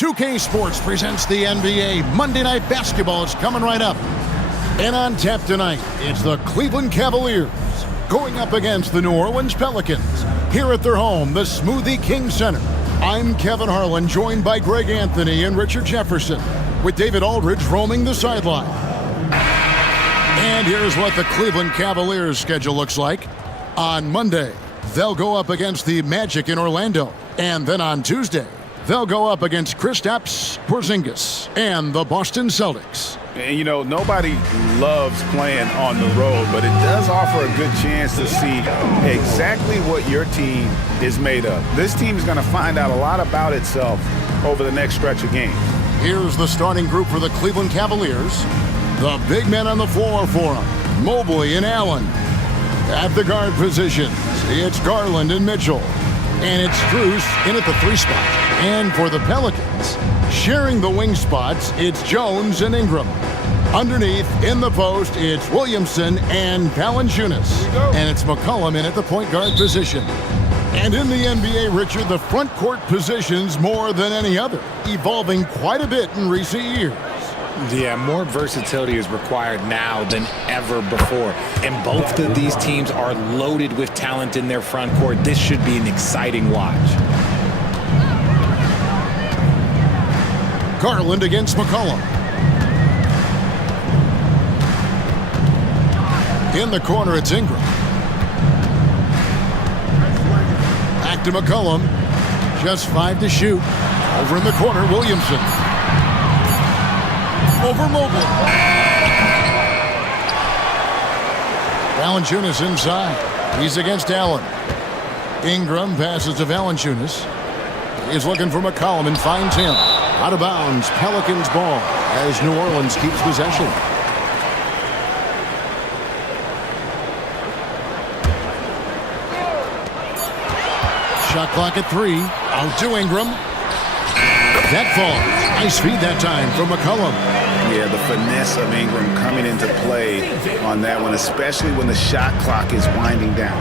2K Sports presents the NBA. Monday Night Basketball is coming right up. And on tap tonight, it's the Cleveland Cavaliers going up against the New Orleans Pelicans here at their home, the Smoothie King Center. I'm Kevin Harlan, joined by Greg Anthony and Richard Jefferson, with David Aldridge roaming the sideline. And here's what the Cleveland Cavaliers schedule looks like. On Monday, they'll go up against the Magic in Orlando. And then on Tuesday, they'll go up against Kristaps Porzingis and the Boston Celtics. And, you know, nobody loves playing on the road, but it does offer a good chance to see exactly what your team is made of. This team is going to find out a lot about itself over the next stretch of games. Here's the starting group for the Cleveland Cavaliers. The big men on the floor for them, Mobley and Allen. At the guard positions, it's Garland and Mitchell. And it's Strus in at the 3 spot. And for the Pelicans, sharing the wing spots, it's Jones and Ingram. Underneath, in the post, it's Williamson and Valanciunas. And it's McCollum in at the point guard position. And in the NBA, Richard, the front court positions more than any other, evolving quite a bit in recent years. Yeah, more versatility is required now than ever before. And both of these teams are loaded with talent in their front court. This should be an exciting watch. Garland against McCollum. In the corner, it's Ingram. Back to McCollum. Just 5 to shoot. Over in the corner, Williamson. Over Mobley. Valanciunas inside. He's against Allen. Ingram passes to Valanciunas. He's looking for McCollum and finds him. Out of bounds, Pelicans ball as New Orleans keeps possession. Shot clock at 3. Out to Ingram. That falls. Nice feed that time from McCollum. Yeah, the finesse of Ingram coming into play on that one, especially when the shot clock is winding down.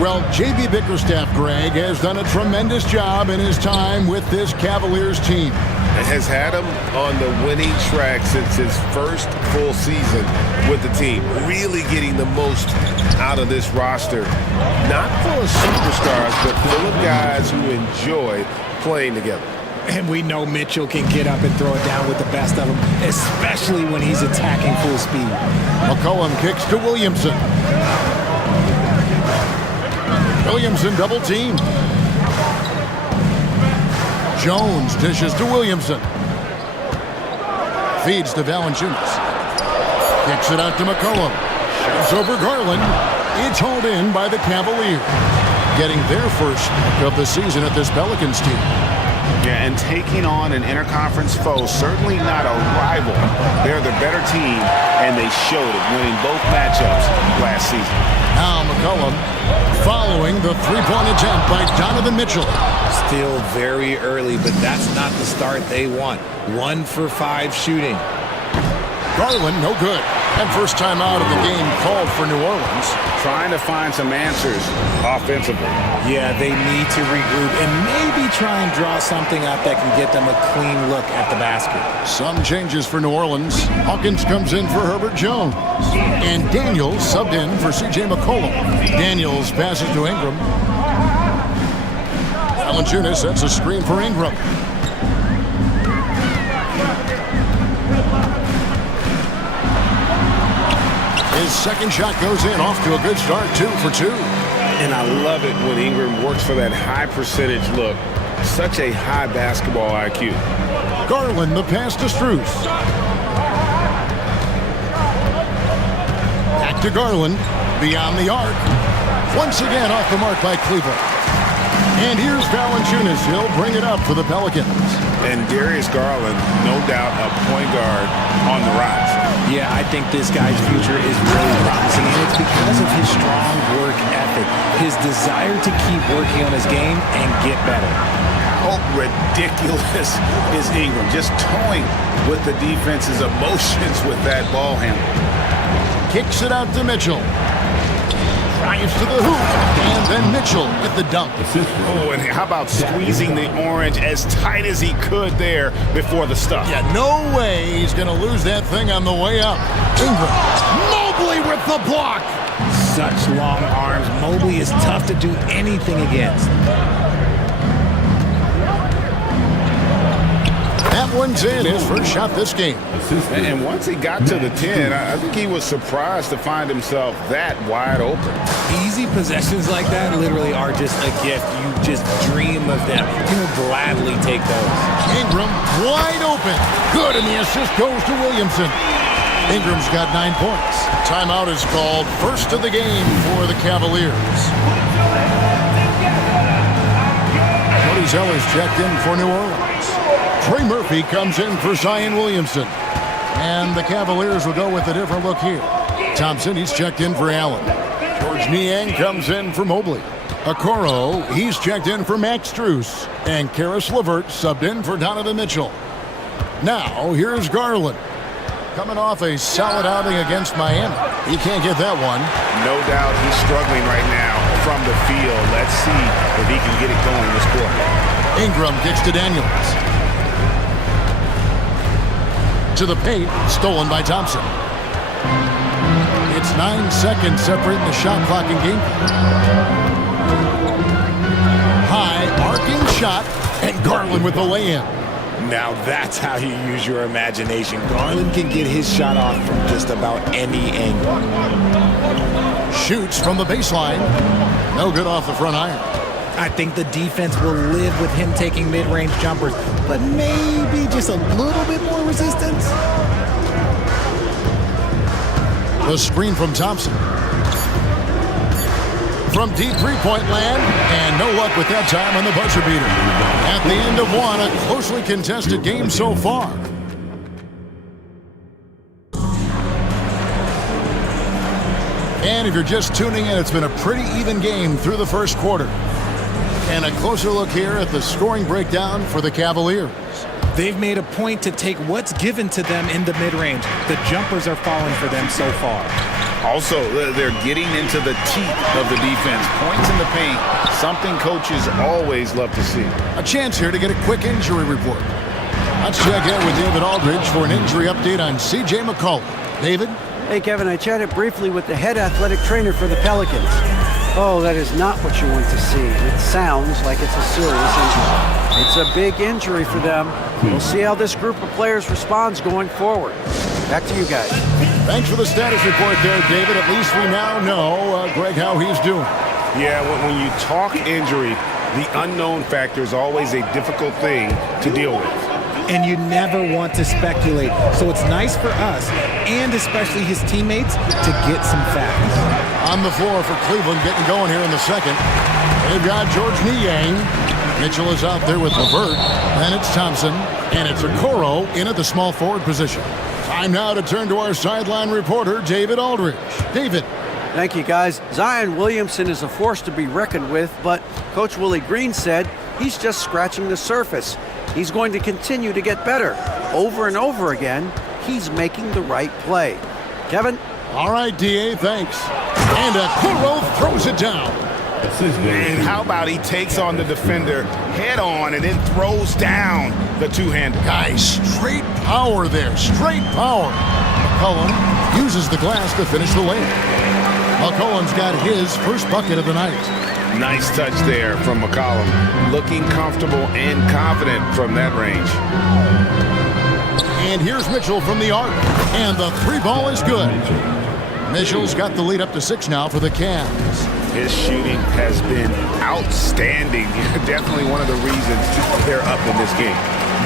Well, J.B. Bickerstaff, Greg, has done a tremendous job in his time with this Cavaliers team. Has had him on the winning track since his first full season with the team. Really getting the most out of this roster. Not full of superstars, but full of guys who enjoy playing together. And we know Mitchell can get up and throw it down with the best of them, especially when he's attacking full speed. McCollum kicks to Williamson. Williamson double team. Jones dishes to Williamson. Feeds to Valanciunas. Kicks it out to McCollum. Shoots over Garland. It's hauled in by the Cavaliers, getting their first of the season at this Pelicans team. Yeah, and taking on an interconference foe, certainly not a rival. They're the better team, and they showed it, winning both matchups last season. Now McCollum following the three-point attempt by Donovan Mitchell. Still very early, but that's not the start they want. 1 for 5 shooting. Garland, no good. And first time out of the game called for New Orleans. Trying to find some answers offensively. Yeah, they need to regroup and maybe try and draw something up that can get them a clean look at the basket. Some changes for New Orleans. Hawkins comes in for Herbert Jones. And Daniels subbed in for C.J. McCollum. Daniels passes to Ingram. Valanciunas sets a screen for Ingram. His second shot goes in, off to a good start, 2 for 2. And I love it when Ingram works for that high percentage look. Such a high basketball IQ. Garland, the pass to Strus. Back to Garland, beyond the arc. Once again off the mark by Cleveland. And here's Valanciunas. He'll bring it up for the Pelicans. And Darius Garland, no doubt a point guard on the rise. Yeah, I think this guy's future is really promising, and it's because of his strong work ethic, his desire to keep working on his game and get better. How ridiculous is Ingram, just toying with the defense's emotions with that ball handle. Kicks it out to Mitchell. drives to the hoop. And then Mitchell with the dunk. Oh, and how about squeezing the orange as tight as he could there before the stuff? Yeah, no way he's going to lose that thing on the way up. Ingram. Mobley with the block. Such long arms. Mobley is tough to do anything against. That one's in, his first shot this game. And once he got to the 10, I think he was surprised to find himself that wide open. Easy possessions like that literally are just a gift. You just dream of them. You'll gladly take those. Ingram wide open. Good, and the assist goes to Williamson. Ingram's got 9 points. Timeout is called, first of the game for the Cavaliers. Cody Zeller's checked in for New Orleans. Trey Murphy comes in for Zion Williamson. And the Cavaliers will go with a different look here. Thompson, he's checked in for Allen. George Niang comes in for Mobley. Okoro, he's checked in for Max Strus. And Karis LeVert subbed in for Donovan Mitchell. Now, here's Garland. Coming off a solid outing against Miami. He can't get that one. No doubt he's struggling right now from the field. Let's see if he can get it going this quarter. Ingram kicks to Daniels. To the paint, stolen by Thompson. It's 9 seconds separating the shot clock and game. High, arcing shot, and Garland with the lay-in. Now that's how you use your imagination. Garland can get his shot off from just about any angle. Shoots from the baseline. No good off the front iron. I think the defense will live with him taking mid-range jumpers, but maybe just a little bit more resistance. The screen from Thompson. From deep three-point land, and no luck with that time on the buzzer beater. At the end of one, a closely contested game so far. And if you're just tuning in, it's been a pretty even game through the first quarter. And a closer look here at the scoring breakdown for the Cavaliers. They've made a point to take what's given to them in the mid-range. The jumpers are falling for them so far. Also, they're getting into the teeth of the defense. Points in the paint, something coaches always love to see. A chance here to get a quick injury report. Let's check in with David Aldridge for an injury update on C.J. McCollum. David? Hey, Kevin, I chatted briefly with the head athletic trainer for the Pelicans. Oh, that is not what you want to see. It sounds like it's a serious injury. It's a big injury for them. We'll see how this group of players responds going forward. Back to you guys. Thanks for the status report there, David. At least we now know, Greg, how he's doing. Yeah, when you talk injury, the unknown factor is always a difficult thing to deal with. And you never want to speculate. So it's nice for us, and especially his teammates, to get some facts. On the floor for Cleveland, getting going here in the second. They've got George Niang. Mitchell is out there with LeVert. Then it's Thompson, and it's Okoro in at the small forward position. Time now to turn to our sideline reporter, David Aldridge. David. Thank you, guys. Zion Williamson is a force to be reckoned with, but Coach Willie Green said he's just scratching the surface. He's going to continue to get better. Over and over again, he's making the right play. Kevin? All right, D.A., thanks. And Okoro throws it down. And how about he takes on the defender head on and then throws down the two-hander. Guys, straight power there, straight power. McCollum uses the glass to finish the lane. McCollum's got his first bucket of the night. Nice touch there from McCollum. Looking comfortable and confident from that range. And here's Mitchell from the arc. And the three ball is good. Mitchell's got the lead up to 6 now for the Cavs. His shooting has been outstanding. Definitely one of the reasons they're up in this game.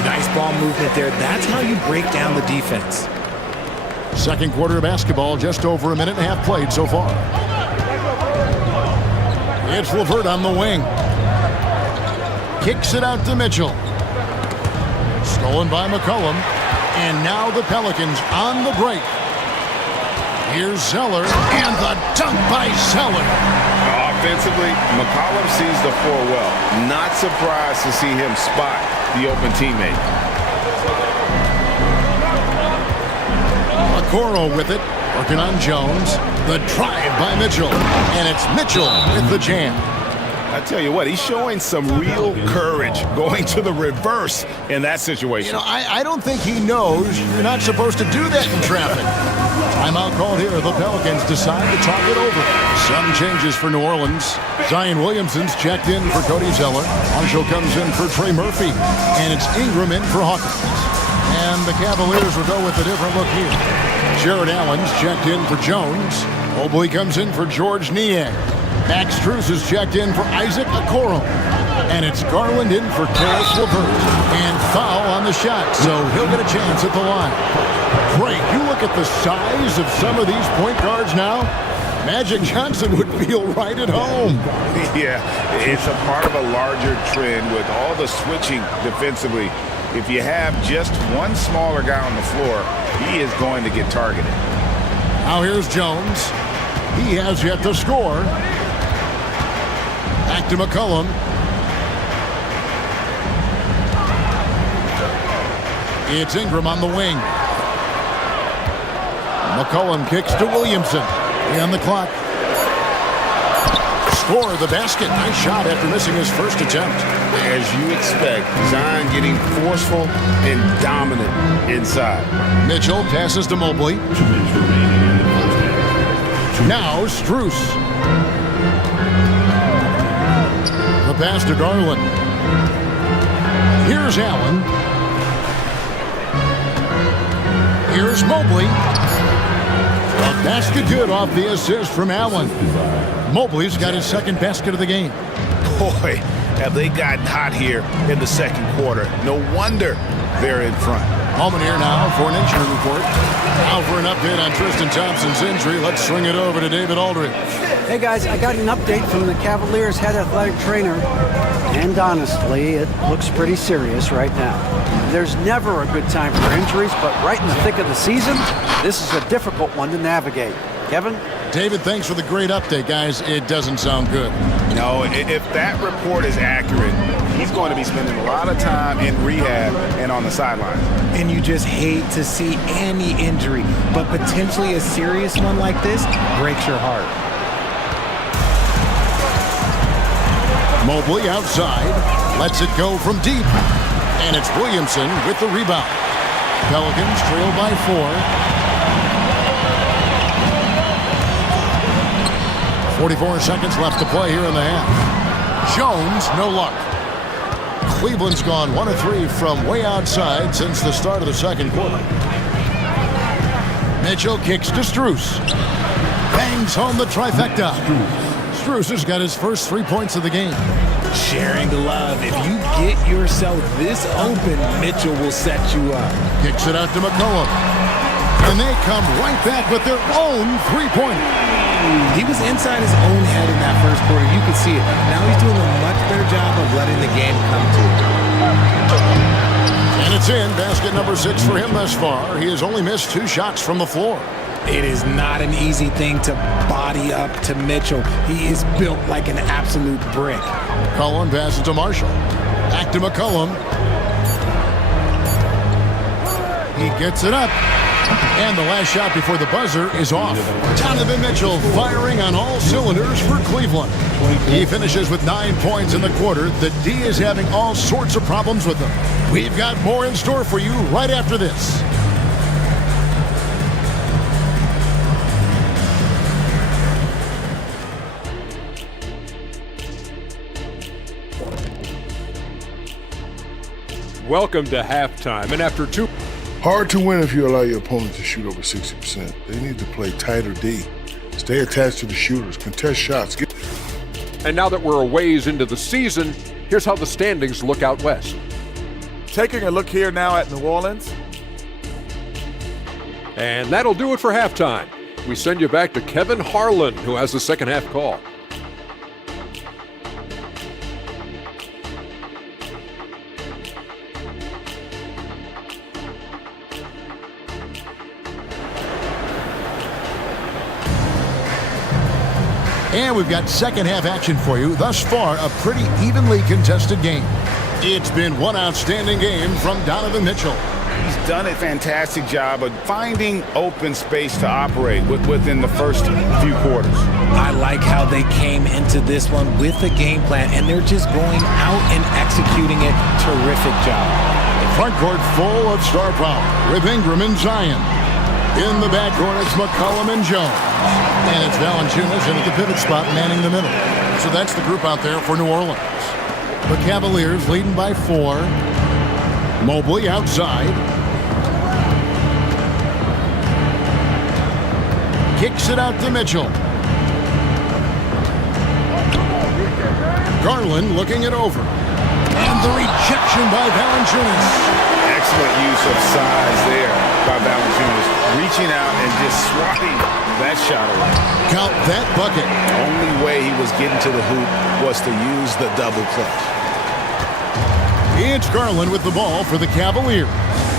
Nice ball movement there. That's how you break down the defense. Second quarter of basketball, just over a minute and a half played so far. It's LeVert on the wing. Kicks it out to Mitchell. Stolen by McCollum. And now the Pelicans on the break. Here's Zeller, and the dunk by Zeller. Offensively, McCollum sees the floor well. Not surprised to see him spot the open teammate. Okoro with it. Working on Jones. The drive by Mitchell. And it's Mitchell with the jam. I tell you what, he's showing some real courage going to the reverse in that situation. I don't think he knows you're not supposed to do that in traffic. Timeout called here. The Pelicans decide to talk it over. Some changes for New Orleans. Zion Williamson's checked in for Cody Zeller. Marshall comes in for Trey Murphy. And it's Ingram in for Hawkins. And the Cavaliers will go with a different look here. Jared Allen's checked in for Jones. Mobley comes in for George Niang. Max Strus is checked in for Isaac Okoro. And it's Garland in for Karis LeVert. And foul on the shot, so he'll get a chance at the line. Great. You look at the size of some of these point guards now. Magic Johnson would feel right at home. Yeah, it's a part of a larger trend with all the switching defensively. If you have just one smaller guy on the floor, he is going to get targeted. Now here's Jones. He has yet to score. Back to McCollum. It's Ingram on the wing. McCollum kicks to Williamson. On the clock. Score the basket. Nice shot after missing his first attempt. As you expect, Zion getting forceful and dominant inside. Mitchell passes to Mobley. Now Strus. The pass to Garland. Here's Allen. Here's Mobley. A basket good off the assist from Allen. Mobley's got his second basket of the game. Boy, have they gotten hot here in the second quarter. No wonder they're in front. Holman here now for an injury report. Now for an update on Tristan Thompson's injury. Let's swing it over to David Aldridge. Hey guys, I got an update from the Cavaliers head athletic trainer, and honestly, it looks pretty serious right now. There's never a good time for injuries, but right in the thick of the season, this is a difficult one to navigate. Kevin? David, thanks for the great update, guys. It doesn't sound good. No, if that report is accurate, he's going to be spending a lot of time in rehab and on the sideline. And you just hate to see any injury, but potentially a serious one like this breaks your heart. Mobley outside, lets it go from deep, and it's Williamson with the rebound. Pelicans trail by 4. 44 seconds left to play here in the half. Jones, no luck. Cleveland's gone 1 of 3 from way outside since the start of the second quarter. Mitchell kicks to Strus. Bangs home the trifecta. Strus has got his first 3 points of the game. Sharing the love. If you get yourself this open, Mitchell will set you up. Kicks it out to McCollum. And they come right back with their own three-pointer. He was inside his own head in that first quarter. You could see it. Now he's doing a much better job of letting the game come to him. And it's in. Basket number 6 for him thus far. He has only missed 2 shots from the floor. It is not an easy thing to body up to Mitchell. He is built like an absolute brick. McCollum passes to Marshall. Back to McCollum. He gets it up. And the last shot before the buzzer is off. Donovan Mitchell firing on all cylinders for Cleveland. He finishes with 9 points in the quarter. The D is having all sorts of problems with him. We've got more in store for you right after this. Welcome to halftime, and after 2... Hard to win if you allow your opponent to shoot over 60%. They need to play tighter D. Stay attached to the shooters. Contest shots. And now that we're a ways into the season, here's how the standings look out west. Taking a look here now at New Orleans. And that'll do it for halftime. We send you back to Kevin Harlan, who has the second half call. And we've got second half action for you. Thus far, a pretty evenly contested game. It's been one outstanding game from Donovan Mitchell. He's done a fantastic job of finding open space to operate within the first few quarters. I like how they came into this one with a game plan, and they're just going out and executing it. Terrific job. Front court full of star power with Ingram and Zion. In the backcourt, it's McCollum and Jones. And it's Valanciunas in at the pivot spot, manning the middle. So that's the group out there for New Orleans. The Cavaliers leading by 4. Mobley outside. Kicks it out to Mitchell. Garland looking it over. And the rejection by Valanciunas. Excellent use of size there by Valanciunas. Reaching out and just swatting that shot away. Count that bucket. Only way he was getting to the hoop was to use the double clutch. It's Garland with the ball for the Cavaliers.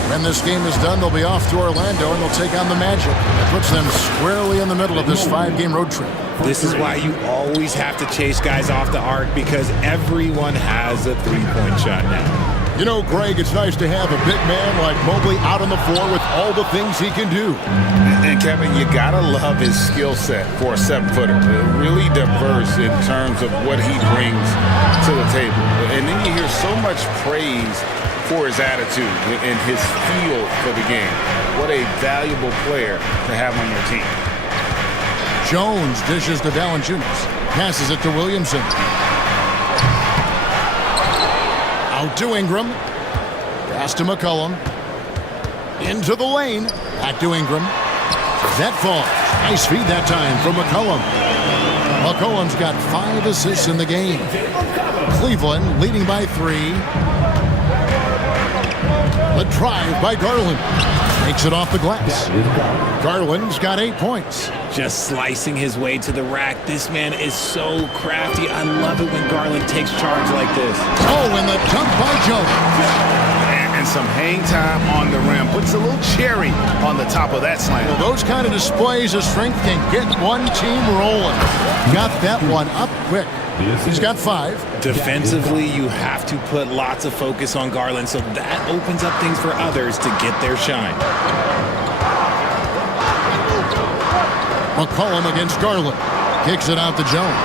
When this game is done, they'll be off to Orlando and they'll take on the Magic. That puts them squarely in the middle of this 5-game road trip. This is why you always have to chase guys off the arc, because everyone has a three-point shot now. You know, Greg, it's nice to have a big man like Mobley out on the floor with all the things he can do. And Kevin, you gotta love his skill set for a 7-footer. Really diverse in terms of what he brings to the table. And then you hear so much praise for his attitude and his feel for the game. What a valuable player to have on your team. Jones dishes to Valanciunas. Passes it to Williamson. Out to Ingram. Pass to McCollum. Into the lane. Back to Ingram. That falls. Nice feed that time from McCollum. McCollum's got 5 assists in the game. Cleveland leading by 3. The drive by Garland. Takes it off the glass. Garland's got 8 points. Just slicing his way to the rack. This man is so crafty. I love it when Garland takes charge like this. Oh, and the dunk by Jones. And some hang time on the rim. Puts a little cherry on the top of that slam. Well, those kind of displays of strength can get one team rolling. Got that one up quick. He's got 5. Defensively, you have to put lots of focus on Garland, so that opens up things for others to get their shine. McCollum against Garland. Kicks it out to Jones.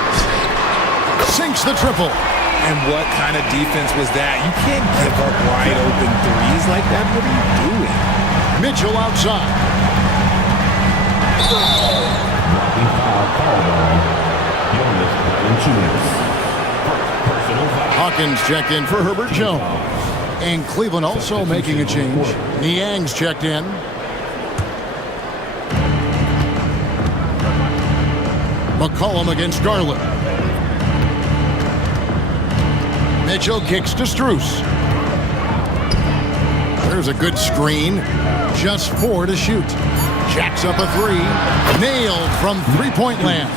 Sinks the triple. And what kind of defense was that? You can't give up wide open threes like that. What are you doing? Mitchell outside. Hawkins checked in for Herbert Jones. And Cleveland also making a change. Niang's checked in. McCollum against Garland. Mitchell kicks to Strus. There's a good screen. Just 4 to shoot. Jacks up a 3. Nailed from three-point land.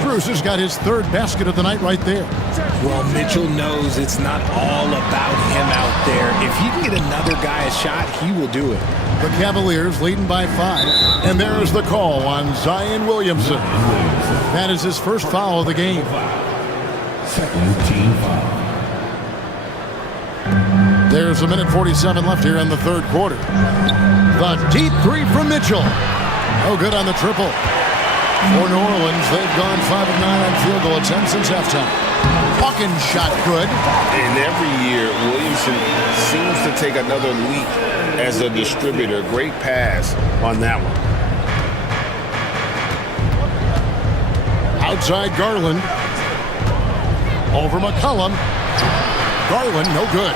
Strus has got his 3rd basket of the night right there. Well, Mitchell knows it's not all about him out there. If he can get another guy a shot, he will do it. The Cavaliers leading by 5. And there's the call on Zion Williamson. That is his first foul of the game. Second team foul. There's 1:47 left here in the 3rd quarter. The deep 3 from Mitchell. No good on the triple. For New Orleans, they've gone 5 of 9 on field goal attempts since halftime. Hawkins shot good. And every year, Williamson seems to take another leap as a distributor. Great pass on that one. Outside Garland. Over McCollum. Garland, no good.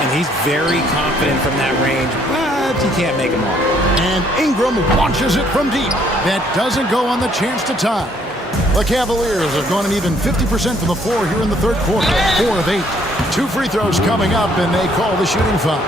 And he's very confident from that range, but he can't make them all. And Ingram launches it from deep. That doesn't go on the chance to tie. The Cavaliers have gone an even 50% from the floor here in the 3rd quarter. 4 of 8. 2 free throws coming up, and they call the shooting foul.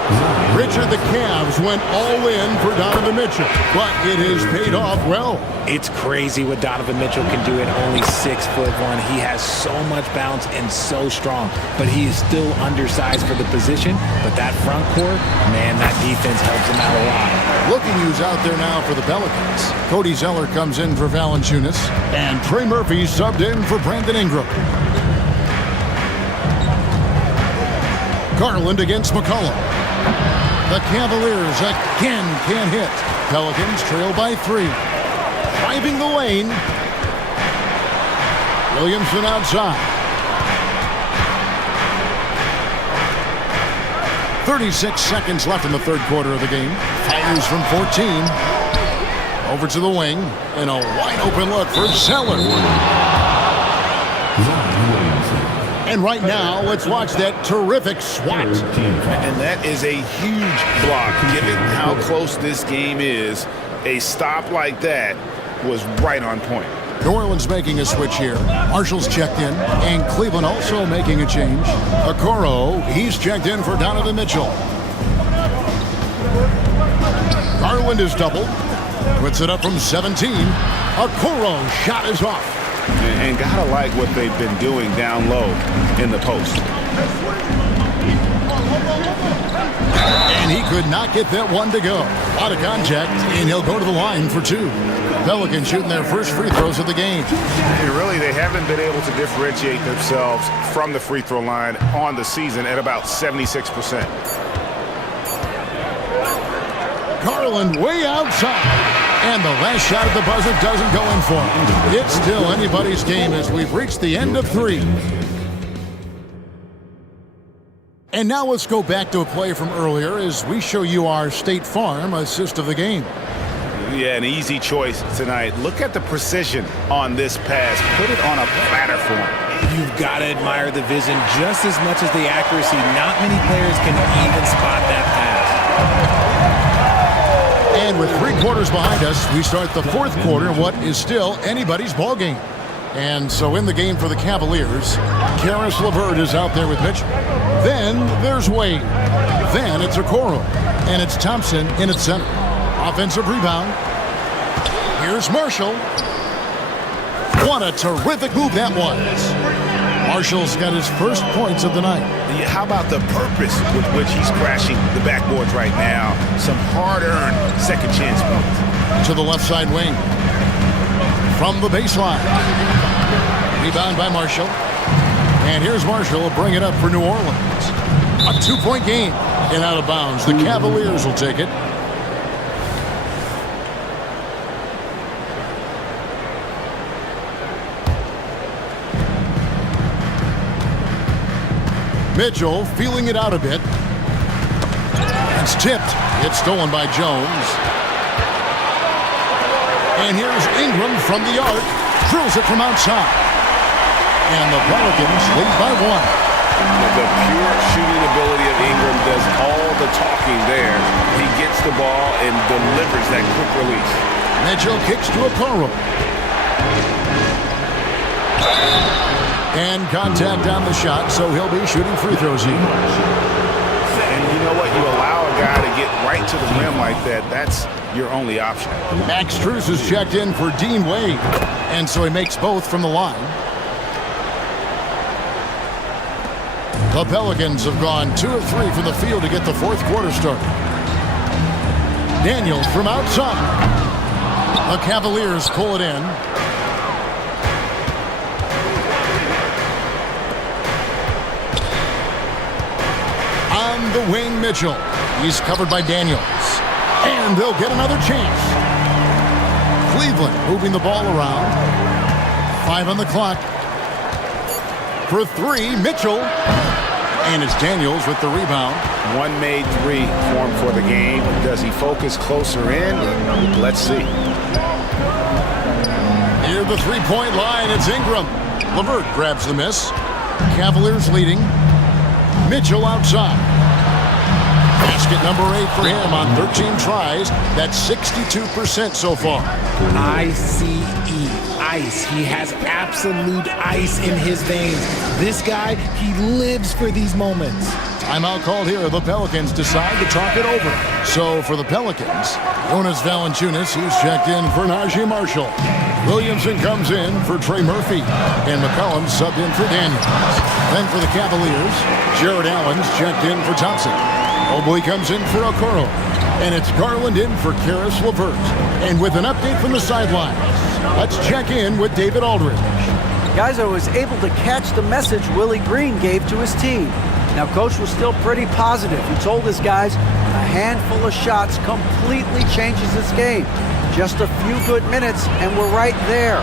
Richard, the Cavs went all in for Donovan Mitchell, but it has paid off well. It's crazy what Donovan Mitchell can do at only 6'1". He has so much bounce and so strong, but he is still undersized for the position. But that front court, man, that defense helps him out a lot. Looking who's out there now for the Pelicans. Cody Zeller comes in for Valanciunas, and Trey Murphy subbed in for Brandon Ingram. Garland against McCollum. The The Cavaliers again can't hit. Pelicans trail by 3. Driving the lane. Williamson outside. 36 seconds left in the third quarter of the game. Fires from 14. Over to the wing. And a wide open look for Zeller. And right now, let's watch that terrific swat. And that is a huge block. Given how close this game is, a stop like that was right on point. New Orleans making a switch here. Marshall's checked in, and Cleveland also making a change. Okoro, he's checked in for Donovan Mitchell. Garland is doubled. Puts it up from 17. Okoro's shot is off. And gotta like what they've been doing down low in the post. And he could not get that one to go. Out of contact, and he'll go to the line for 2. Pelicans shooting their first free throws of the game. And really, they haven't been able to differentiate themselves from the free throw line on the season at about 76%. Garland way outside. And the last shot at the buzzer doesn't go in for him. It's still anybody's game as we've reached the end of 3. And now let's go back to a play from earlier as we show you our State Farm assist of the game. Yeah, an easy choice tonight. Look at the precision on this pass. Put it on a platter for him. You've got to admire the vision just as much as the accuracy. Not many players can even spot that pass. And with 3 quarters behind us, we start the fourth quarter, what is still anybody's ballgame. And so in the game for the Cavaliers, Caris LeVert is out there with Mitchell. Then there's Wade. Then it's Okoro. And it's Thompson in its center. Offensive rebound. Here's Marshall. What a terrific move that was. Marshall's got his first points of the night. How about the purpose with which he's crashing the backboards right now? Some hard-earned second chance points. To the left side wing. From the baseline. Rebound by Marshall. And here's Marshall will bring it up for New Orleans. A 2-point game. And out of bounds. The Cavaliers will take it. Mitchell feeling it out a bit. It's tipped. It's stolen by Jones. And here's Ingram from the arc. Drills it from outside. And the Pelicans lead by 1. The pure shooting ability of Ingram does all the talking there. He gets the ball and delivers that quick release. Mitchell kicks to Okoro. And contact on the shot, so he'll be shooting free throws here. And you know what? You allow a guy to get right to the rim like that. That's your only option. Max Strus is checked in for Dean Wade. And so he makes both from the line. The Pelicans have gone 2 of 3 from the field to get the fourth quarter started. Daniels from outside. The Cavaliers pull it in. On the wing, Mitchell. He's covered by Daniels. And they'll get another chance. Cleveland moving the ball around. 5 on the clock. For 3, Mitchell. And it's Daniels with the rebound. 1 made 3 for him for the game. Does he focus closer in? Let's see. Near the 3-point line, it's Ingram. LeVert grabs the miss. Cavaliers leading. Mitchell outside. Basket number 8 for him on 13 tries. That's 62% so far. ICE, ice. He has absolute ice in his veins. This guy, he lives for these moments. Timeout called here. The Pelicans decide to talk it over. So for the Pelicans, Jonas Valanciunas, he's checked in for Najee Marshall. Williamson comes in for Trey Murphy. And McCollum subbed in for Daniels. Then for the Cavaliers, Jared Allen's checked in for Thompson. Mobley comes in for Okoro. And it's Garland in for Caris LeVert. And with an update from the sidelines, let's check in with David Aldridge. Guys, I was able to catch the message Willie Green gave to his team. Now, Coach was still pretty positive. He told his guys a handful of shots completely changes this game. Just a few good minutes, and we're right there.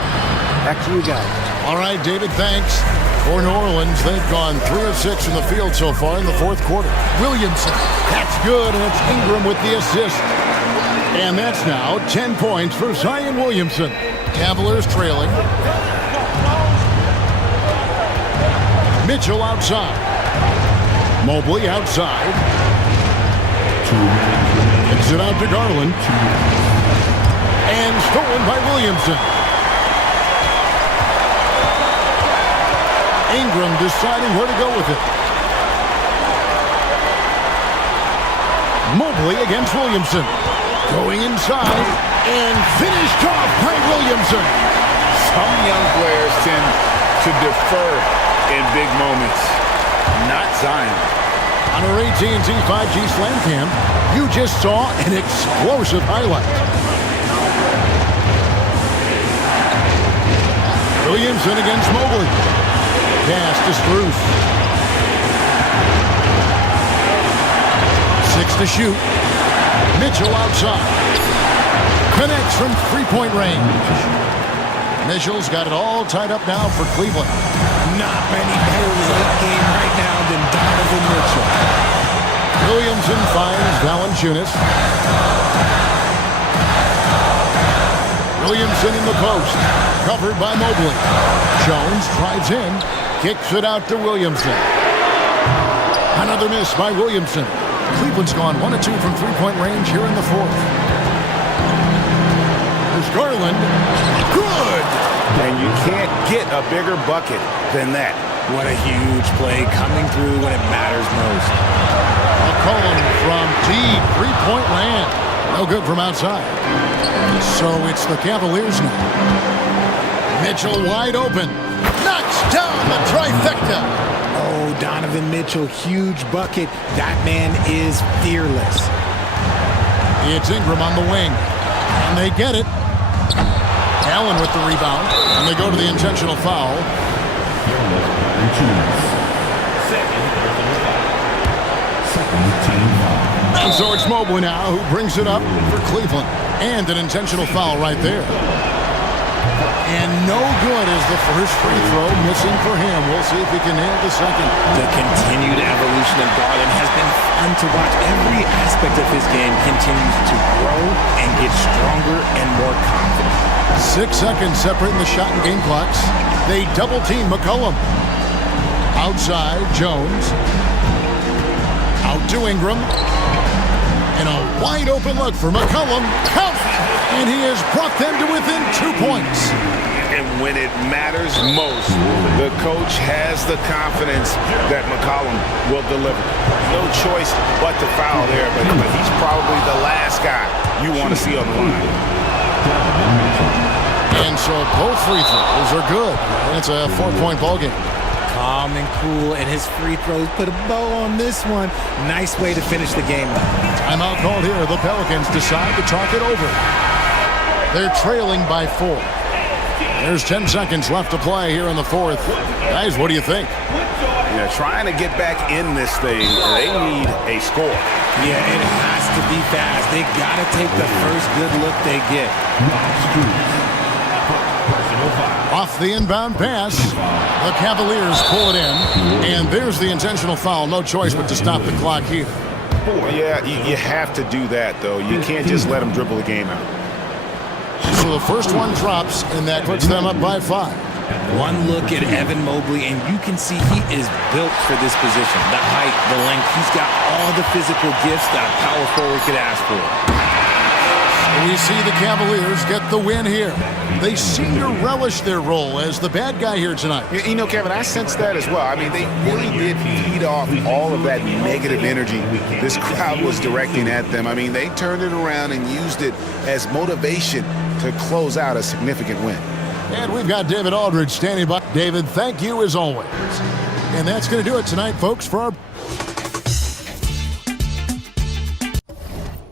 Back to you guys. All right, David, thanks. For New Orleans, they've gone 3 of 6 in the field so far in the fourth quarter. Williamson, that's good, and it's Ingram with the assist. And that's now 10 points for Zion Williamson. Cavaliers trailing. Mitchell outside. Mobley outside. Kicks it out to Garland. And stolen by Williamson. Ingram deciding where to go with it. Mobley against Williamson. Going inside and finished off by Williamson. Some young players tend to defer in big moments. Not Zion. On our AT&T 5G Slam Cam, you just saw an explosive highlight. Williamson against Mobley. Pass to Strus. 6 to shoot. Mitchell outside. Connects from three-point range. Mitchell's got it all tied up now for Cleveland. Not many better late game right now than Donovan Mitchell. Williamson finds Valanciunas. Williamson in the post. Covered by Mobley. Jones drives in. Kicks it out to Williamson. Another miss by Williamson. Cleveland's gone 1 of 2 from three-point range here in the fourth. There's Garland. Good! And you can't get a bigger bucket than that. What a huge play coming through when it matters most. McCollum from deep three-point land. No good from outside. So it's the Cavaliers now. Mitchell wide open. Knocks down the trifecta. Oh, Donovan Mitchell, huge bucket. That man is fearless. It's Ingram on the wing. And they get it. Allen with the rebound. And they go to the intentional foul. And so it's Mobley now who brings it up for Cleveland. And an intentional foul right there. And no good is the first free throw missing for him. We'll see if he can nail the second. The continued evolution of Garland has been fun to watch. Every aspect of his game continues to grow and get stronger and more confident. 6 seconds separating the shot and game clocks. They double team McCollum. Outside, Jones. Out to Ingram. And a wide open look for McCollum. Count! And he has brought them to within 2 points. And when it matters most, the coach has the confidence that McCollum will deliver. No choice but to foul there, but he's probably the last guy you want to see on the line. And so both free throws are good. And it's a 4-point ball game. Calm and cool, and his free throws put a bow on this one. Nice way to finish the game. Timeout called here. The Pelicans decide to talk it over. They're trailing by 4. There's 10 seconds left to play here in the fourth. Guys, what do you think? Yeah, trying to get back in this thing, they need a score. Yeah, it has to be fast. They got to take the first good look they get. Off the inbound pass, the Cavaliers pull it in, and there's the intentional foul. No choice but to stop the clock here. Yeah, you have to do that, though. You can't just let them dribble the game out. So the first one drops, and that puts them up by 5. One look at Evan Mobley, and you can see he is built for this position. The height, the length, he's got all the physical gifts that a power forward could ask for. We see the Cavaliers get the win here. They seem to relish their role as the bad guy here tonight. You know, Kevin, I sense that as well. I mean, they really did feed off all of that negative energy this crowd was directing at them. I mean, they turned it around and used it as motivation to close out a significant win. And we've got David Aldridge standing by. David, thank you as always. And that's going to do it tonight, folks, for our